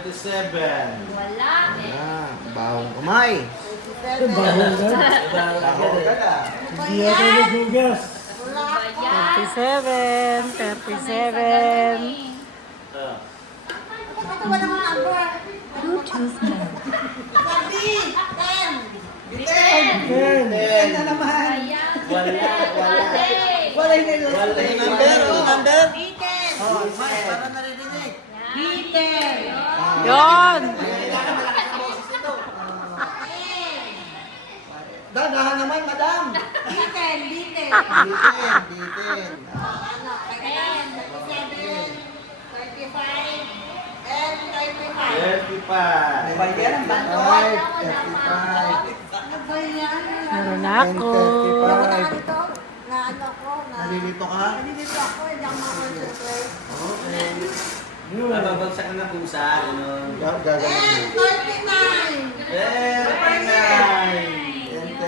27. Wala eh. Ah, bawang kamay. Bahong ka. Bawang ka na. Hindi ako nagugas. Bayan. 37, 37. Ah. Bluetooth mode. Ten. Bayan. Wala. Wala eh. Number, number. Oh, para narinig. Yon. Dadahan naman, madam. Bitin. Bitin. 35. Bayan ang bandol. 35. Meron ako. Nalilito ka? Okay. Nababagsak na ng pusa. Ganun. Gagaling mo.